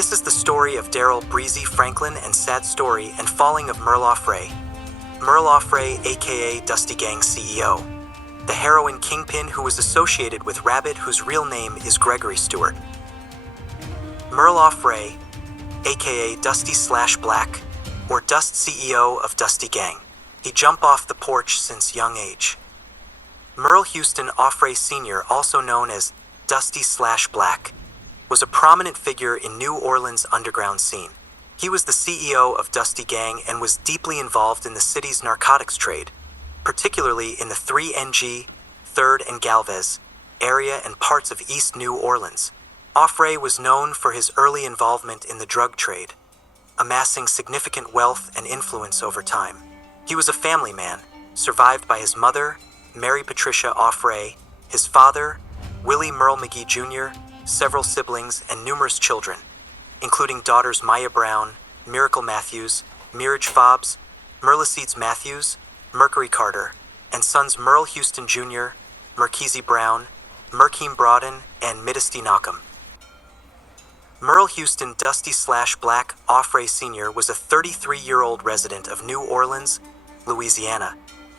This is the story of Darryl, Breezy, Franklin, and sad story and falling of Merle Offrey. Merle Offrey, aka Dusty Gang CEO. The heroin kingpin who was associated with Rabbit, whose real name is Gregory Stewart. Merle Offrey, aka Dusty/Black, or Dust, CEO of Dusty Gang. He jumped off the porch since young age. Merle Houston Offrey Sr., also known as Dusty/Black, was a prominent figure in New Orleans' underground scene. He was the CEO of Dusty Gang and was deeply involved in the city's narcotics trade, particularly in the 3NG, 3rd and Galvez area and parts of East New Orleans. Offrey was known for his early involvement in the drug trade, amassing significant wealth and influence over time. He was a family man, survived by his mother, Mary Patricia Offrey, his father, Willie Merle McGee Jr., several siblings, and numerous children, including daughters Maya Brown, Miracle Matthews, Mirage Fobbs, Merlecedes Matthews, Mercury Carter, and sons Merle Houston Jr., Merkeezy Brown, Merkeem Broaden, and Midesty Knockham. Merle Houston Dusty/Black Offrey Sr. was a 33-year-old resident of New Orleans, Louisiana,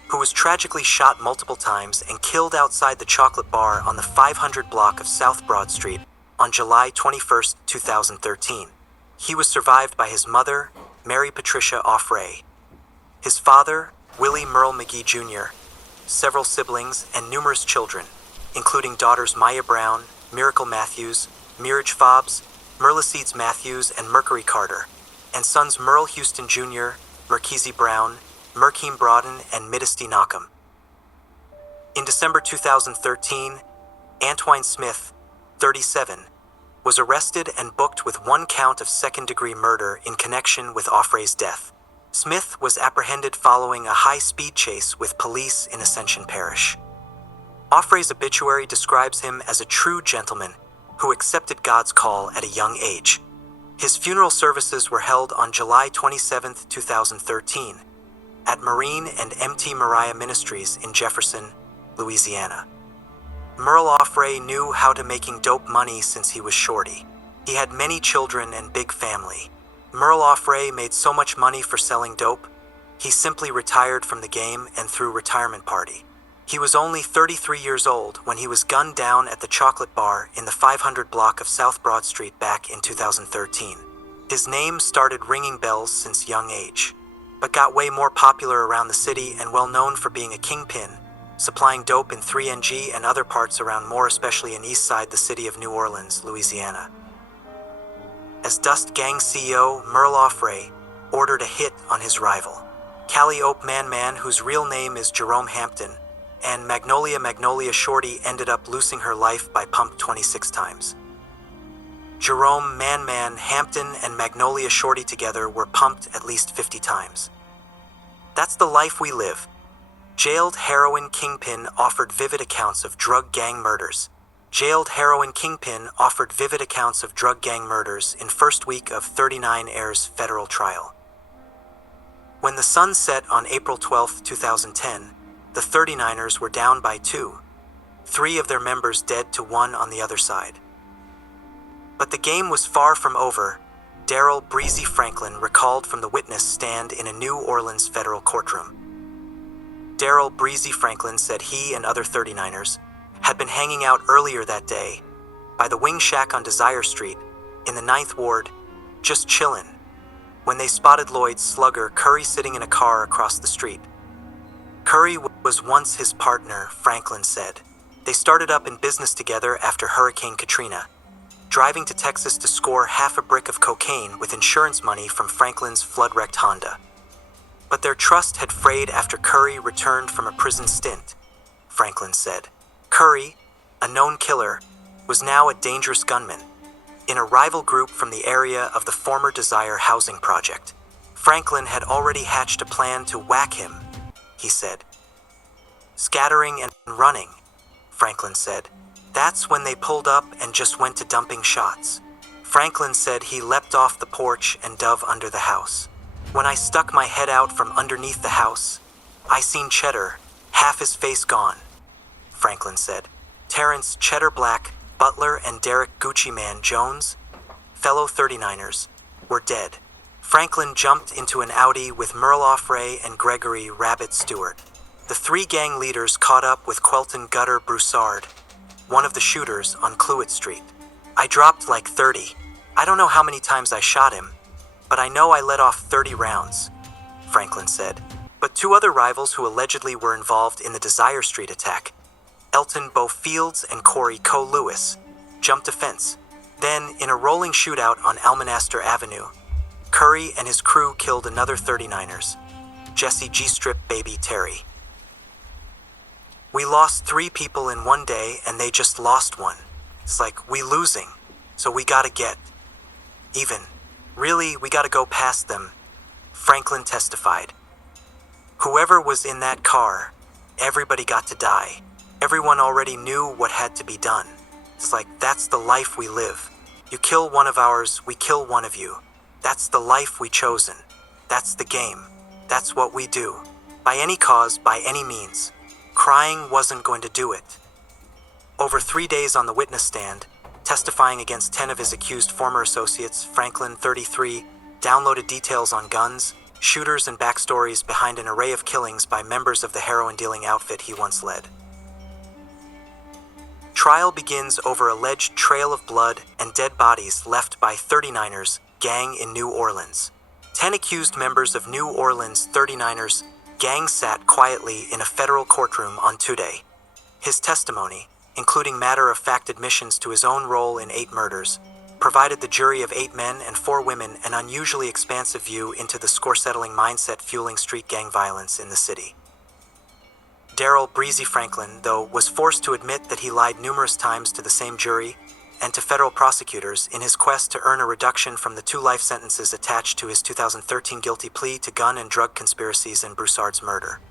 who was tragically shot multiple times and killed outside the chocolate bar on the 500 block of South Broad Street on July 21, 2013. He was survived by his mother, Mary Patricia Offrey, his father, Willie Merle McGee Jr., several siblings, and numerous children, including daughters Maya Brown, Miracle Matthews, Mirage Fobbs, Merlecedes Matthews, and Mercury Carter, and sons Merle Houston Jr., Merkeezy Brown, Merkeem Broaden, and Midesty Knockham. In December 2013, Antwine Smith, 37, was arrested and booked with one count of second-degree murder in connection with Offrey's death. Smith was apprehended following a high-speed chase with police in Ascension Parish. Offrey's obituary describes him as a true gentleman who accepted God's call at a young age. His funeral services were held on July 27, 2013, at Marine and MT Moriah Ministries in Jefferson, Louisiana. Merle Offrey knew how to making dope money since he was shorty. He had many children and big family. Merle Offrey made so much money for selling dope, he simply retired from the game and threw retirement party. He was only 33 years old when he was gunned down at the chocolate bar in the 500 block of South Broad Street back in 2013. His name started ringing bells since young age, but got way more popular around the city and well known for being a kingpin, supplying dope in 3NG and other parts around, more especially in east side the city of New Orleans, Louisiana. As Dust Gang CEO, Merle Offrey ordered a hit on his rival, Cali Ope Man, whose real name is Jerome Hampton, and Magnolia Shorty ended up losing her life by pump 26 times. Jerome Man Hampton and Magnolia Shorty together were pumped at least 50 times. That's the life we live. Jailed heroin kingpin offered vivid accounts of drug gang murders. Jailed heroin kingpin offered vivid accounts of drug gang murders in first week of 39 heirs federal trial. When the sun set on April 12, 2010, the 39ers were down by 2, 3 of their members dead to 1 on the other side. But the game was far from over. Darryl Breezy Franklin recalled from the witness stand in a New Orleans federal courtroom. Darryl Breezy Franklin said he and other 39ers had been hanging out earlier that day by the Wing Shack on Desire Street in the 9th Ward, just chillin', when they spotted Lloyd's slugger Curry sitting in a car across the street. Curry was once his partner, Franklin said. They started up in business together after Hurricane Katrina, driving to Texas to score half a brick of cocaine with insurance money from Franklin's flood-wrecked Honda. But their trust had frayed after Curry returned from a prison stint, Franklin said. Curry, a known killer, was now a dangerous gunman in a rival group from the area of the former Desire housing project. Franklin had already hatched a plan to whack him, he said. Scattering and running, Franklin said. That's when they pulled up and just went to dumping shots. Franklin said he leapt off the porch and dove under the house. When I stuck my head out from underneath the house, I seen Cheddar, half his face gone, Franklin said. Terrence Cheddar Black, Butler, and Derek Gucci Man Jones, fellow 39ers, were dead. Franklin jumped into an Audi with Merle Offrey and Gregory "Rabbit" The three gang leaders caught up with Quelton "Gutter" Broussard, one of the shooters, on Clewitt Street. "I dropped like 30. I don't know how many times I shot him, but I know I let off 30 rounds, Franklin said. But two other rivals who allegedly were involved in the Desire Street attack, Elton Bo Fields and Corey Coe Lewis, jumped a fence. Then, in a rolling shootout on Almonaster Avenue, Curry and his crew killed another 39ers, Jesse G-Strip Baby Terry. We lost 3 people in one day and they just lost one. It's like, we losing, so we gotta get even. Really, we gotta go past them," Franklin testified. "Whoever was in that car, everybody got to die. Everyone already knew what had to be done. It's like, that's the life we live. You kill one of ours, we kill one of you. That's the life we chosen. That's the game. That's what we do. By any cause, by any means. Crying wasn't going to do it." Over 3 days on the witness stand, testifying against 10 of his accused former associates, Franklin, 33, downloaded details on guns, shooters, and backstories behind an array of killings by members of the heroin-dealing outfit he once led. Trial begins over alleged trail of blood and dead bodies left by 39ers gang in New Orleans. 10 accused members of New Orleans 39ers gang sat quietly in a federal courtroom on Tuesday. His testimony, including matter-of-fact admissions to his own role in 8 murders, provided the jury of 8 men and 4 women an unusually expansive view into the score-settling mindset fueling street gang violence in the city. Darryl "Breezy" Franklin, though, was forced to admit that he lied numerous times to the same jury and to federal prosecutors in his quest to earn a reduction from the 2 life sentences attached to his 2013 guilty plea to gun and drug conspiracies and Broussard's murder.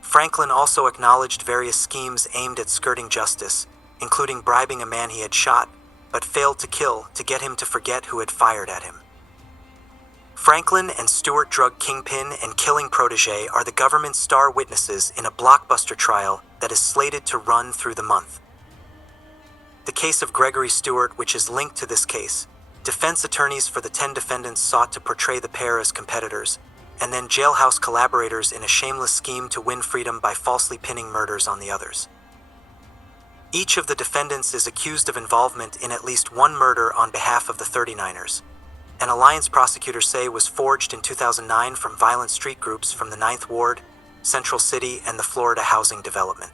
Franklin also acknowledged various schemes aimed at skirting justice, including bribing a man he had shot, but failed to kill, to get him to forget who had fired at him. Franklin and Stewart drug kingpin and killing protege are the government's star witnesses in a blockbuster trial that is slated to run through the month. The case of Gregory Stewart, which is linked to this case, defense attorneys for the 10 defendants sought to portray the pair as competitors, and then jailhouse collaborators in a shameless scheme to win freedom by falsely pinning murders on the others. Each of the defendants is accused of involvement in at least one murder on behalf of the 39ers. An alliance prosecutors say was forged in 2009 from violent street groups from the 9th Ward, Central City, and the Florida Housing Development.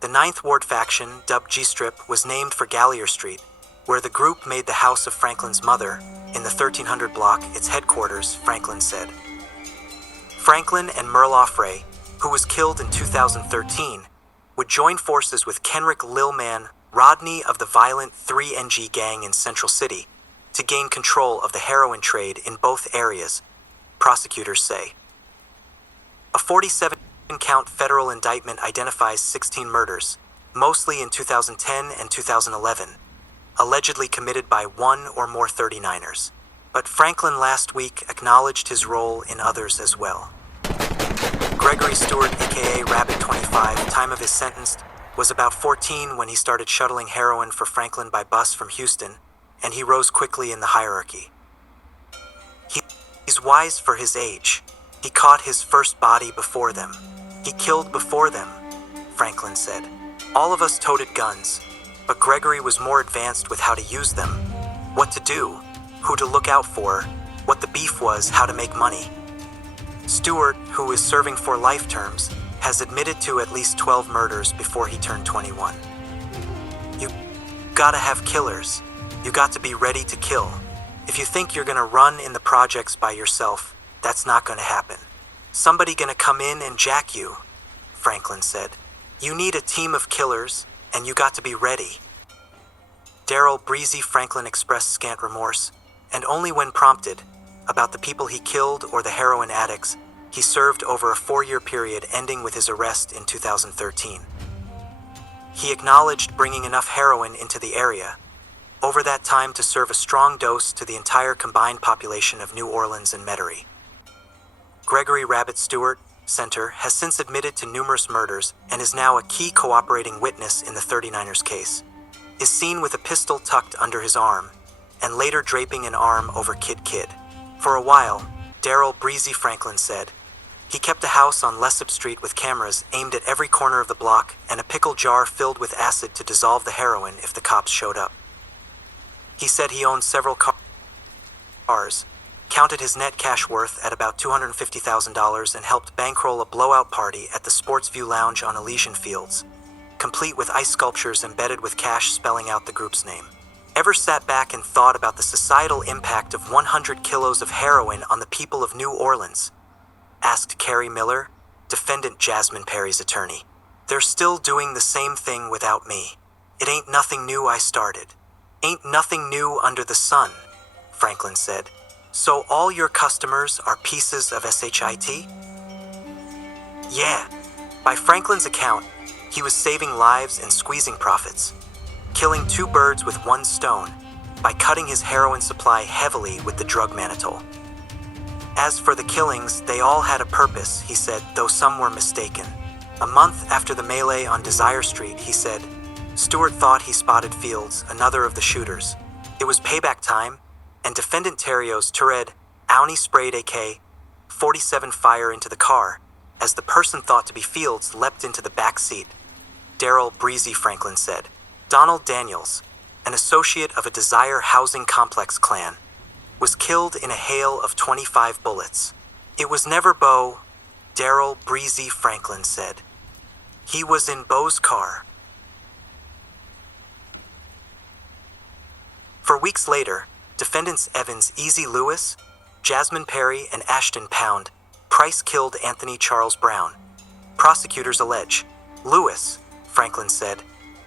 The 9th Ward faction, dubbed G-Strip, was named for Gallier Street, where the group made the house of Franklin's mother, in the 1300 block, its headquarters, Franklin said. Franklin and Merle Offrey, who was killed in 2013, would join forces with Kenrick "Lil Man" Rodney of the violent 3NG gang in Central City to gain control of the heroin trade in both areas, prosecutors say. A 47-count federal indictment identifies 16 murders, mostly in 2010 and 2011, allegedly committed by one or more 39ers. But Franklin last week acknowledged his role in others as well. Gregory Stewart, aka RABBIT-13, time of his sentence, was about 14 when he started shuttling heroin for Franklin by bus from Houston, and he rose quickly in the hierarchy. He's wise for his age. He caught his first body before them. He killed before them, Franklin said. All of us toted guns, but Gregory was more advanced with how to use them, what to do, who to look out for, what the beef was, how to make money. Stewart, who is serving 4 life terms, has admitted to at least 12 murders before he turned 21. You gotta have killers. You got to be ready to kill. If you think you're gonna run in the projects by yourself, that's not gonna happen. Somebody gonna come in and jack you, Franklin said. You need a team of killers, and you got to be ready. Darryl "Breezy" Franklin expressed scant remorse, and only when prompted, about the people he killed or the heroin addicts he served over a 4-year period ending with his arrest in 2013. He acknowledged bringing enough heroin into the area over that time to serve a strong dose to the entire combined population of New Orleans and Metairie. Gregory "Rabbit" Stewart, Center, has since admitted to numerous murders and is now a key cooperating witness in the 39ers case. Is seen with a pistol tucked under his arm, and later draping an arm over Kid Kid. For a while, Darryl Breezy Franklin said, he kept a house on Lessop Street with cameras aimed at every corner of the block and a pickle jar filled with acid to dissolve the heroin if the cops showed up. He said he owned several cars, counted his net cash worth at about $250,000 and helped bankroll a blowout party at the Sportsview Lounge on Elysian Fields, complete with ice sculptures embedded with cash spelling out the group's name. Ever sat back and thought about the societal impact of 100 kilos of heroin on the people of New Orleans? Asked Carrie Miller, defendant Jasmine Perry's attorney. They're still doing the same thing without me. It ain't nothing new I started. Ain't nothing new under the sun, Franklin said. So all your customers are pieces of SHIT? Yeah. By Franklin's account, he was saving lives and squeezing profits, killing two birds with one stone by cutting his heroin supply heavily with the drug mannitol. As for the killings, they all had a purpose, he said, though some were mistaken. A month after the melee on Desire Street, he said, Stewart thought he spotted Fields, another of the shooters. It was payback time, and defendant Terrio's Tured Auni sprayed AK-47 fire into the car, as the person thought to be Fields leapt into the back seat. Darryl Breezy Franklin said, Donald Daniels, an associate of a Desire housing complex clan, was killed in a hail of 25 bullets. It was never Bo, Darryl Breezy Franklin said. He was in Bo's car. For weeks later, defendants Evans Easy Lewis, Jasmine Perry, and Ashton Pound, Price killed Anthony Charles Brown. Prosecutors allege Lewis, Franklin said,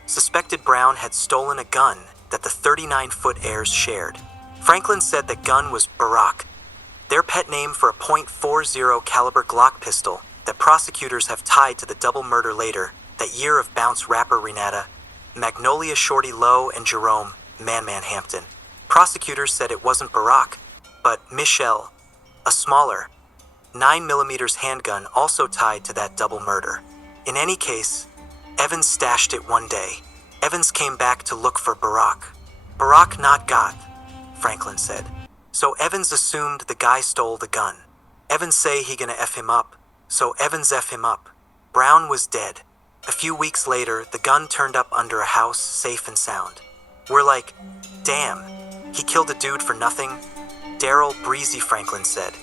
suspected Brown had stolen a gun that the 39-foot heirs shared. Franklin said the gun was Barack, their pet name for a .40 caliber Glock pistol that prosecutors have tied to the double murder later that year of Bounce rapper Renata, Magnolia Shorty Lowe, and Jerome Man Hampton. Prosecutors said it wasn't Barack, but Michelle, a smaller 9mm handgun also tied to that double murder. In any case, Evans stashed it one day. Evans came back to look for Barack. Barack not got, Franklin said. So Evans assumed the guy stole the gun. Evans say he gonna F him up, so Evans F him up. Brown was dead. A few weeks later, the gun turned up under a house, safe and sound. We're like, damn, he killed a dude for nothing? Darryl Breezy Franklin said.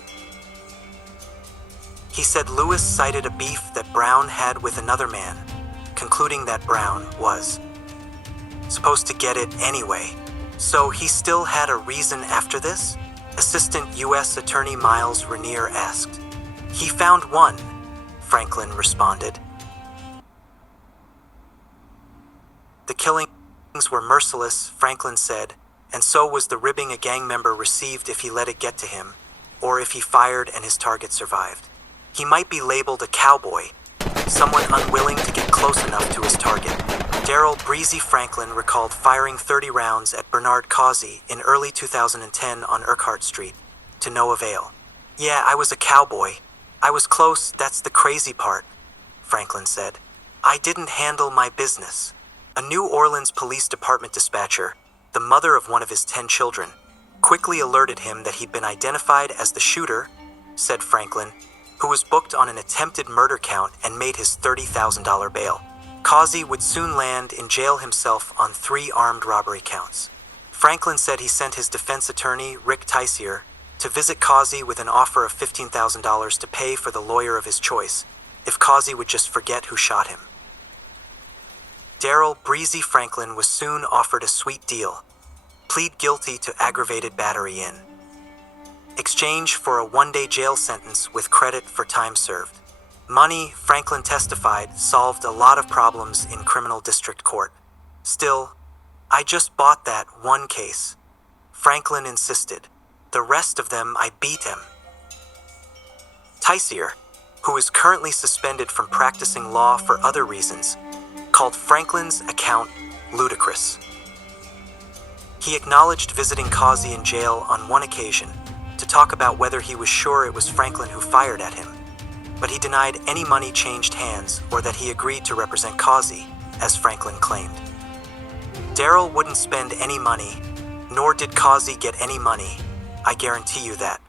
He said Lewis cited a beef that Brown had with another man, concluding that Brown was supposed to get it anyway. So he still had a reason after this? Assistant U.S. Attorney Miles Rainier asked. He found one, Franklin responded. The killings were merciless, Franklin said, and so was the ribbing a gang member received if he let it get to him, or if he fired and his target survived. He might be labeled a cowboy, someone unwilling to get close enough to his target. Darryl Breezy Franklin recalled firing 30 rounds at Bernard Causey in early 2010 on Urquhart Street, to no avail. Yeah, I was a cowboy. I was close, that's the crazy part, Franklin said. I didn't handle my business. A New Orleans Police Department dispatcher, the mother of one of his 10 children, quickly alerted him that he'd been identified as the shooter, said Franklin, who was booked on an attempted murder count and made his $30,000 bail. Causey would soon land in jail himself on 3 armed robbery counts. Franklin said he sent his defense attorney, Rick Teissier, to visit Causey with an offer of $15,000 to pay for the lawyer of his choice, if Causey would just forget who shot him. Darryl Breezy Franklin was soon offered a sweet deal. Plead guilty to aggravated battery in exchange for a 1-day jail sentence with credit for time served. Money, Franklin testified, solved a lot of problems in criminal district court. Still, I just bought that one case, Franklin insisted. The rest of them I beat him. Teissier, who is currently suspended from practicing law for other reasons, called Franklin's account ludicrous. He acknowledged visiting Causey in jail on one occasion to talk about whether he was sure it was Franklin who fired at him, but he denied any money changed hands or that he agreed to represent Causey, as Franklin claimed. Darryl wouldn't spend any money, Nor did Causey get any money. I guarantee you that.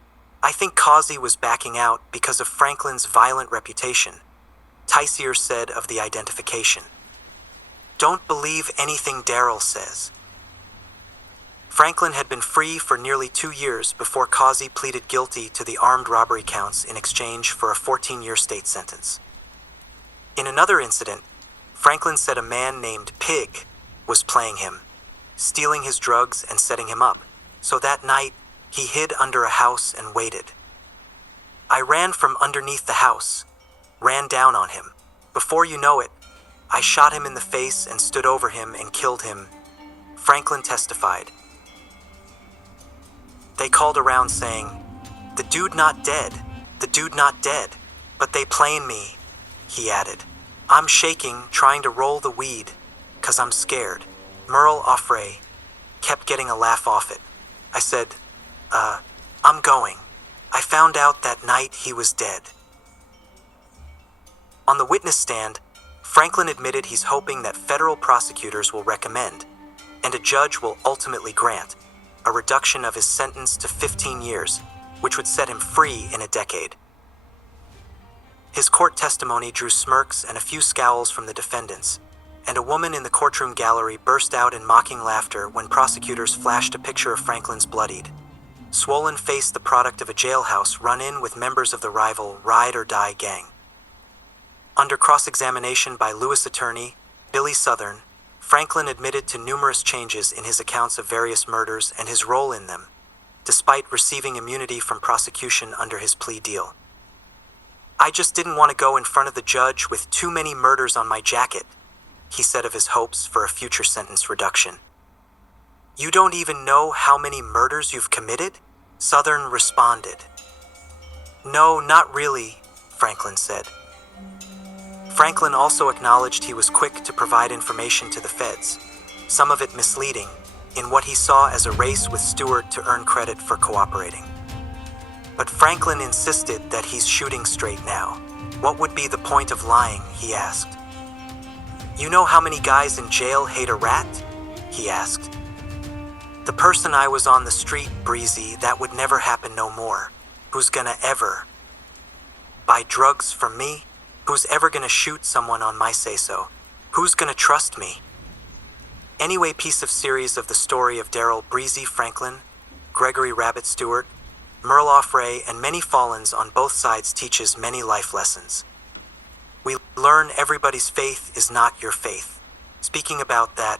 I think Causey was backing out because of Franklin's violent reputation, Tysier said of the identification. Don't believe anything Darryl says. Franklin had been free for nearly 2 years before Causey pleaded guilty to the armed robbery counts in exchange for a 14-year state sentence. In another incident, Franklin said a man named Pig was playing him, stealing his drugs and setting him up, so that night he hid under a house and waited. I ran from underneath the house, ran down on him. Before you know it, I shot him in the face and stood over him and killed him, Franklin testified. They called around saying, "The dude not dead, the dude not dead, but they playing me," he added. I'm shaking, trying to roll the weed, 'cause I'm scared. Merle Offrey kept getting a laugh off it. I said, I'm going. I found out that night he was dead. On the witness stand, Franklin admitted he's hoping that federal prosecutors will recommend, and a judge will ultimately grant, a reduction of his sentence to 15 years, which would set him free in a decade. His court testimony drew smirks and a few scowls from the defendants, and a woman in the courtroom gallery burst out in mocking laughter when prosecutors flashed a picture of Franklin's bloodied, swollen face, the product of a jailhouse run-in with members of the rival Ride or Die gang. Under cross-examination by Lewis attorney Billy Southern, Franklin admitted to numerous changes in his accounts of various murders and his role in them, despite receiving immunity from prosecution under his plea deal. I just didn't want to go in front of the judge with too many murders on my jacket, he said of his hopes for a future sentence reduction. You don't even know how many murders you've committed? Southern responded. No, not really, Franklin said. Franklin also acknowledged he was quick to provide information to the feds, some of it misleading, in what he saw as a race with Stewart to earn credit for cooperating. But Franklin insisted that he's shooting straight now. What would be the point of lying, he asked. You know how many guys in jail hate a rat? He asked. The person I was on the street, Breezy, that would never happen no more. Who's gonna ever buy drugs from me? Who's ever gonna shoot someone on my say-so? Who's gonna trust me? Anyway, piece of series of the story of Darryl, Breezy Franklin, Gregory Rabbit Stewart, Merle Offrey, and many fallens on both sides teaches many life lessons. We learn everybody's faith is not your faith. Speaking about that,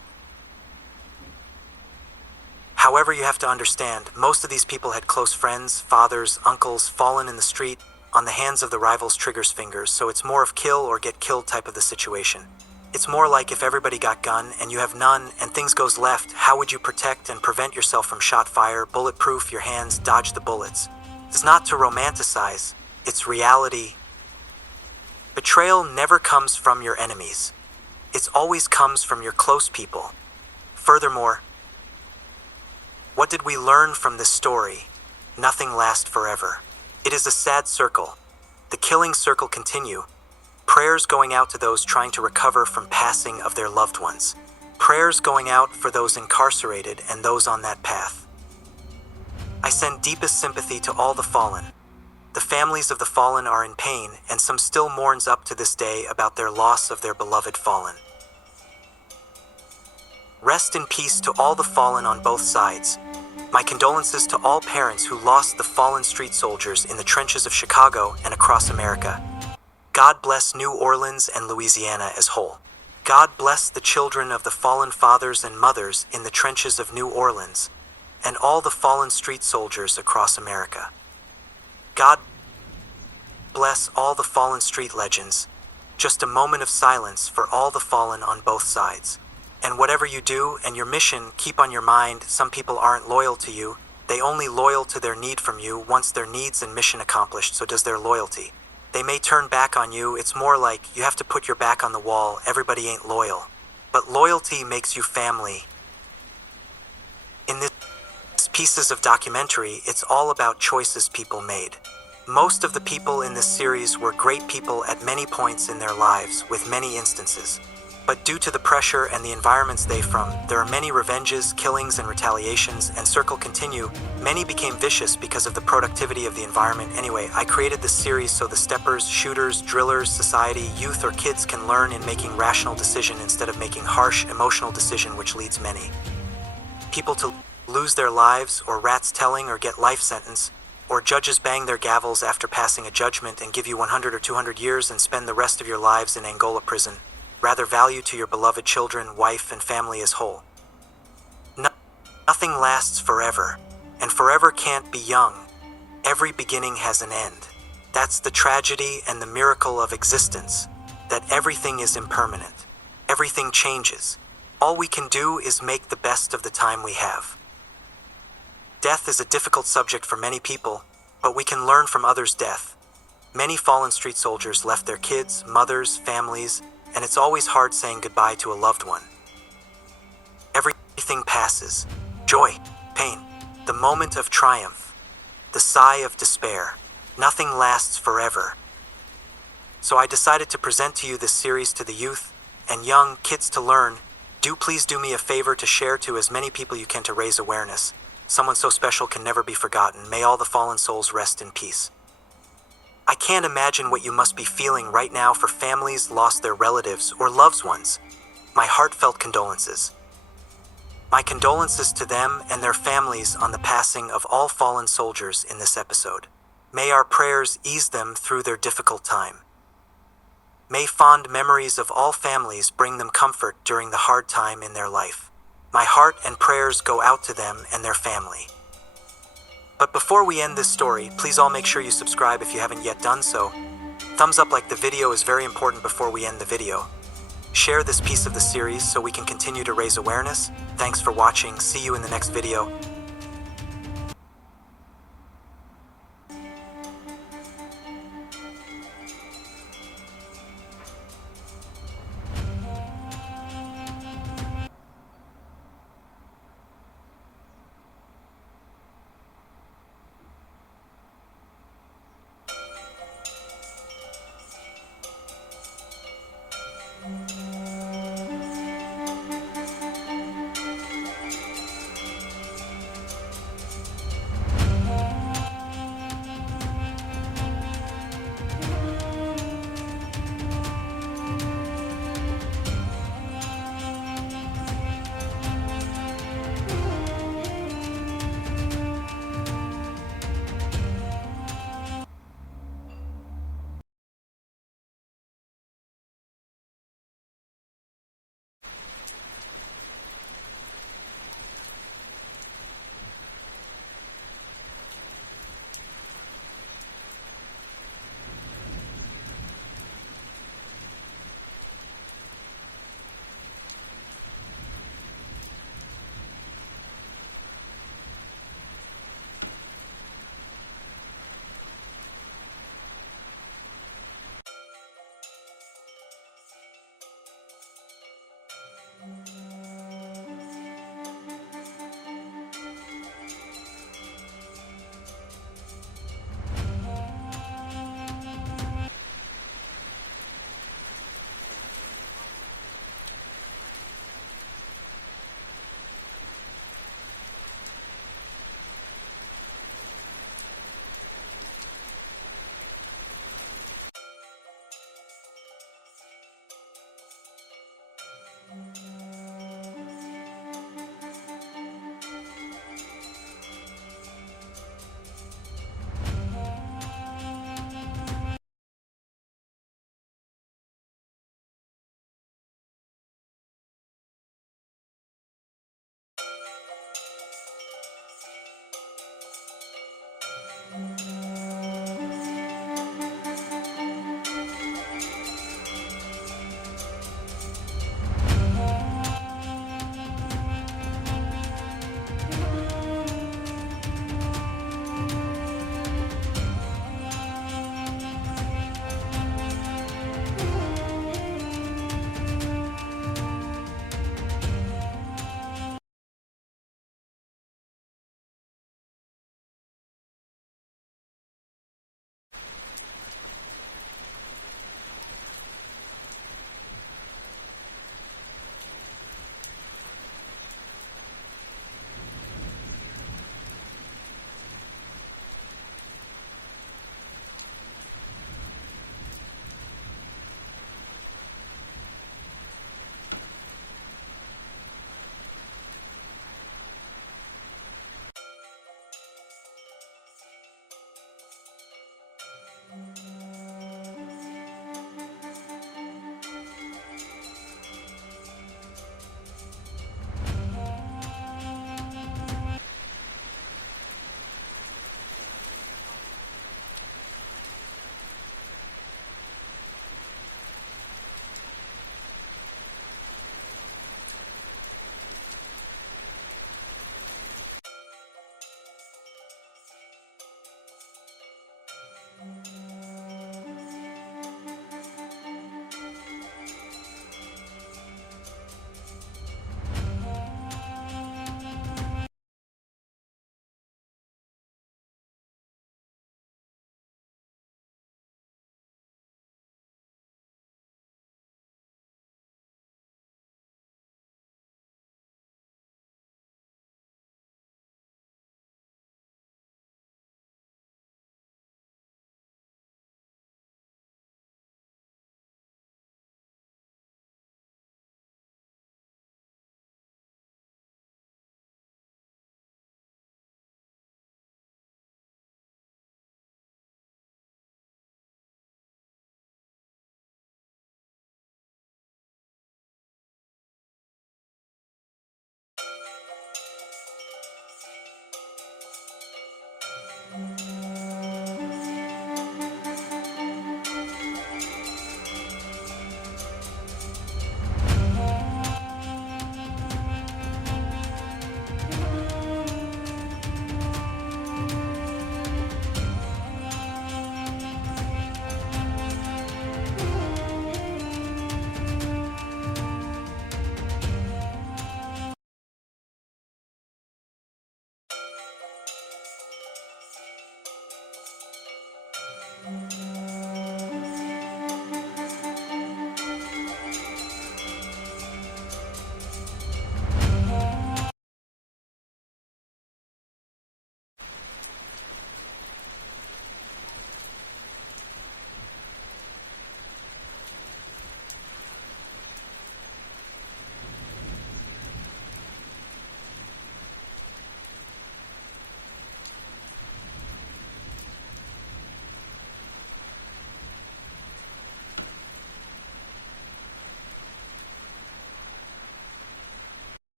however, you have to understand, most of these people had close friends, fathers, uncles, fallen in the street, on the hands of the rival's trigger's fingers, so it's more of kill or get killed type of the situation. It's more like if everybody got gun and you have none and things goes left, how would you protect and prevent yourself from shot fire, bulletproof your hands, dodge the bullets? It's not to romanticize, it's reality. Betrayal never comes from your enemies. It always comes from your close people. Furthermore, what did we learn from this story? Nothing lasts forever. It is a sad circle. The killing circle continue. Prayers going out to those trying to recover from passing of their loved ones. Prayers going out for those incarcerated and those on that path. I send deepest sympathy to all the fallen. The families of the fallen are in pain, and some still mourns up to this day about their loss of their beloved fallen. Rest in peace to all the fallen on both sides. My condolences to all parents who lost the fallen street soldiers in the trenches of Chicago and across America. God bless New Orleans and Louisiana as whole. God bless the children of the fallen fathers and mothers in the trenches of New Orleans, and all the fallen street soldiers across America. God bless all the fallen street legends. Just a moment of silence for all the fallen on both sides. And whatever you do and your mission, keep on your mind, some people aren't loyal to you. They only loyal to their need from you once their needs and mission accomplished, so does their loyalty. They may turn back on you, it's more like you have to put your back on the wall, everybody ain't loyal. But loyalty makes you family. In this pieces of documentary, it's all about choices people made. Most of the people in this series were great people at many points in their lives, with many instances. But due to the pressure and the environments they from, there are many revenges, killings, and retaliations, and circle continue. Many became vicious because of the productivity of the environment. Anyway, I created this series so the steppers, shooters, drillers, society, youth, or kids can learn in making rational decision instead of making harsh, emotional decision which leads many people to lose their lives, or rats telling or get life sentence, or judges bang their gavels after passing a judgment and give you 100 or 200 years and spend the rest of your lives in Angola prison. Rather value to your beloved children, wife, and family as whole. Nothing lasts forever, and forever can't be young. Every beginning has an end. That's the tragedy and the miracle of existence, that everything is impermanent. Everything changes. All we can do is make the best of the time we have. Death is a difficult subject for many people, but we can learn from others' death. Many fallen street soldiers left their kids, mothers, families, and it's always hard saying goodbye to a loved one. Everything passes. Joy, pain, the moment of triumph, the sigh of despair. Nothing lasts forever. So I decided to present to you this series to the youth and young kids to learn. Please do me a favor to share to as many people you can to raise awareness. Someone so special can never be forgotten. May all the fallen souls rest in peace. I can't imagine what you must be feeling right now for families lost their relatives or loved ones. My heartfelt condolences. My condolences to them and their families on the passing of all fallen soldiers in this episode. May our prayers ease them through their difficult time. May fond memories of all families bring them comfort during the hard time in their life. My heart and prayers go out to them and their family. But before we end this story, please all make sure you subscribe if you haven't yet done so. Thumbs up like the video is very important before we end the video. Share this piece of the series so we can continue to raise awareness. Thanks for watching. See you in the next video.